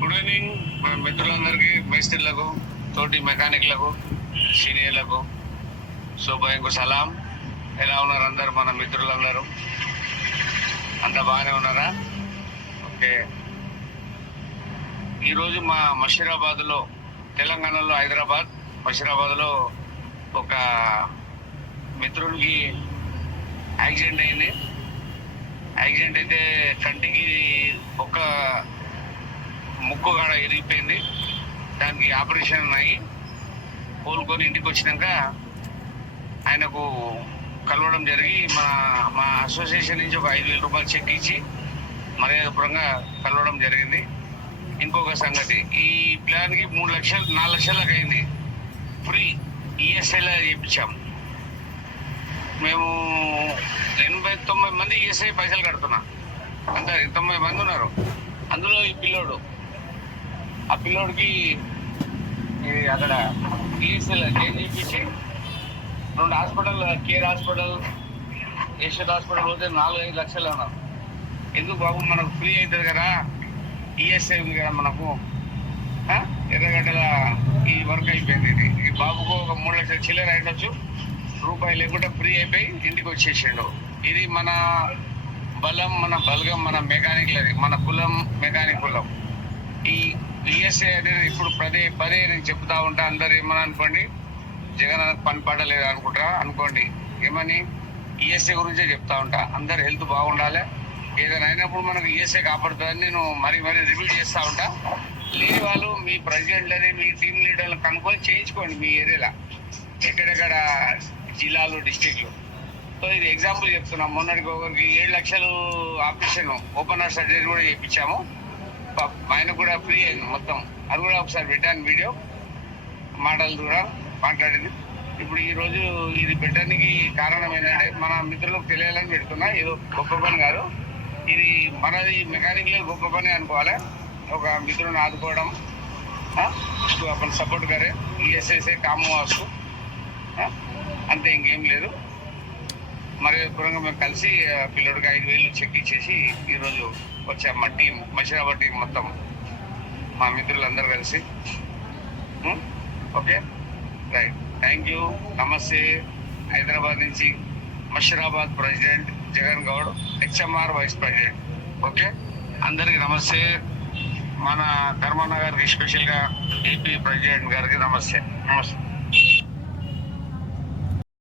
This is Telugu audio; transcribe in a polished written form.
గుడ్ ఈవినింగ్ మన మిత్రులందరికీ, మేస్త్రీలకు, తోటి మెకానిక్లకు, సీనియర్లకు శుభాయంకు సలాం. ఎలా ఉన్నారు అందరు మన మిత్రులందరూ? అంతా బాగానే ఉన్నారా? ఓకే. ఈరోజు మా మషీరాబాద్లో, తెలంగాణలో హైదరాబాద్ మషీరాబాద్లో ఒక మిత్రుడికి యాక్సిడెంట్ అయింది. యాక్సిడెంట్ అయితే కంటికి ఒక ముక్కు కాడ ఇరిగిపోయింది. దానికి ఆపరేషన్ అయ్యి కోలుకొని ఇంటికి వచ్చినాక ఆయనకు కలవడం జరిగి మా అసోసియేషన్ నుంచి ఒక 5,000 రూపాయలు చెక్ ఇచ్చి మర్యాదపూర్వకంగా కలవడం జరిగింది. ఇంకొక సంగతి, ఈ ప్లాన్కి 3 లక్షలు 4 లక్షలకు అయింది. ఫ్రీ ఈఎస్ఐలో చేయించాం. మేము 89 మంది ఈఎస్ఐ పైసలు కడుతున్నాం. అంతా 90 మంది ఉన్నారు. అందులో ఈ పిల్లోడు, ఆ పిల్లోడికి అక్కడ ఈఎస్ఐలో జాయిన్ చేయించి 2 hospital, care hospital, Yashwant hospital పోతే 4-5 లక్షలు అన్నారు. ఎందుకు బాబు, మనకు ఫ్రీ అవుతుంది కదా, ఈఎస్ఐ ఉంది కదా మనకు. ఎర్రగడ్డల ఈ వర్క్ అయిపోయింది. ఇది ఈ బాబుకు ఒక 3 లక్షల చిల్లర అయినొచ్చు, రూపాయి లేకుండా ఫ్రీ అయిపోయి ఇంటికి వచ్చేసిండు. ఇది మన బలం, మన బలగం, మన మెకానిక్లది, మన కులం మెకానిక్ కులం. ఈ ఈఎస్ఐ అనేది ఇప్పుడు పదే నేను చెప్తా ఉంటా. అందరు ఏమని అనుకోండి, జగన్ పని పడలేదు అనుకుంటారా అనుకోండి. ఏమని ఈఎస్ఐ గురించే చెప్తా ఉంటా. అందరు హెల్త్ బాగుండాలి, ఏదైనా అయినప్పుడు మనకు ఈఎస్ఐ కాపాడుతుందని నేను మరీ రివ్యూ చేస్తూ ఉంటా. లేని వాళ్ళు మీ ప్రెసిడెంట్లని, మీ టీమ్ లీడర్లను కనుక్కొని చేయించుకోండి మీ ఏరియాలో, ఎక్కడెక్కడ జిల్లాలు, డిస్టిక్లు. సో ఇది ఎగ్జాంపుల్ చెప్తున్నాం. మొన్నటికి ఒకరికి 7 లక్షలు ఆపరేషన్, ఓపెన్ హార్ట్ సర్జరీ కూడా చేయించాము. ఆయన కూడా ఫ్రీ అయింది మొత్తం. అది కూడా ఒకసారి పెట్టాను వీడియో, మాటలు కూడా మాట్లాడింది. ఇప్పుడు ఈరోజు ఇది పెట్టడానికి కారణం ఏంటంటే, మన మిత్రులకు తెలియాలని పెడుతున్నా. ఏదో గొప్ప పని కాదు ఇది, మనది మెకానిక్లో గొప్ప పని అనుకోవాలి. ఒక మిత్రుని ఆదుకోవడం, अपन సపోర్ట్ करे, ఈఎస్ఐసే కాము వాసు, అంతే, ఇంకేం లేదు. మరి దూరంగా మేము కలిసి పిల్లడికి 5,000 చెక్ ఇచ్చేసి ఈరోజు వచ్చాం. మా టీం, మషీరాబాద్ టీం మొత్తం, మా మిత్రులందరూ కలిసి. ఓకే, రైట్, థ్యాంక్ యూ, నమస్తే. హైదరాబాద్ నుంచి Musheerabad president Jagan Goud, HMR vice president. Okay, అందరికి నమస్తే. మన ధర్మన్న గారికి, స్పెషల్గా ఏపీ ప్రెసిడెంట్ గారికి నమస్తే.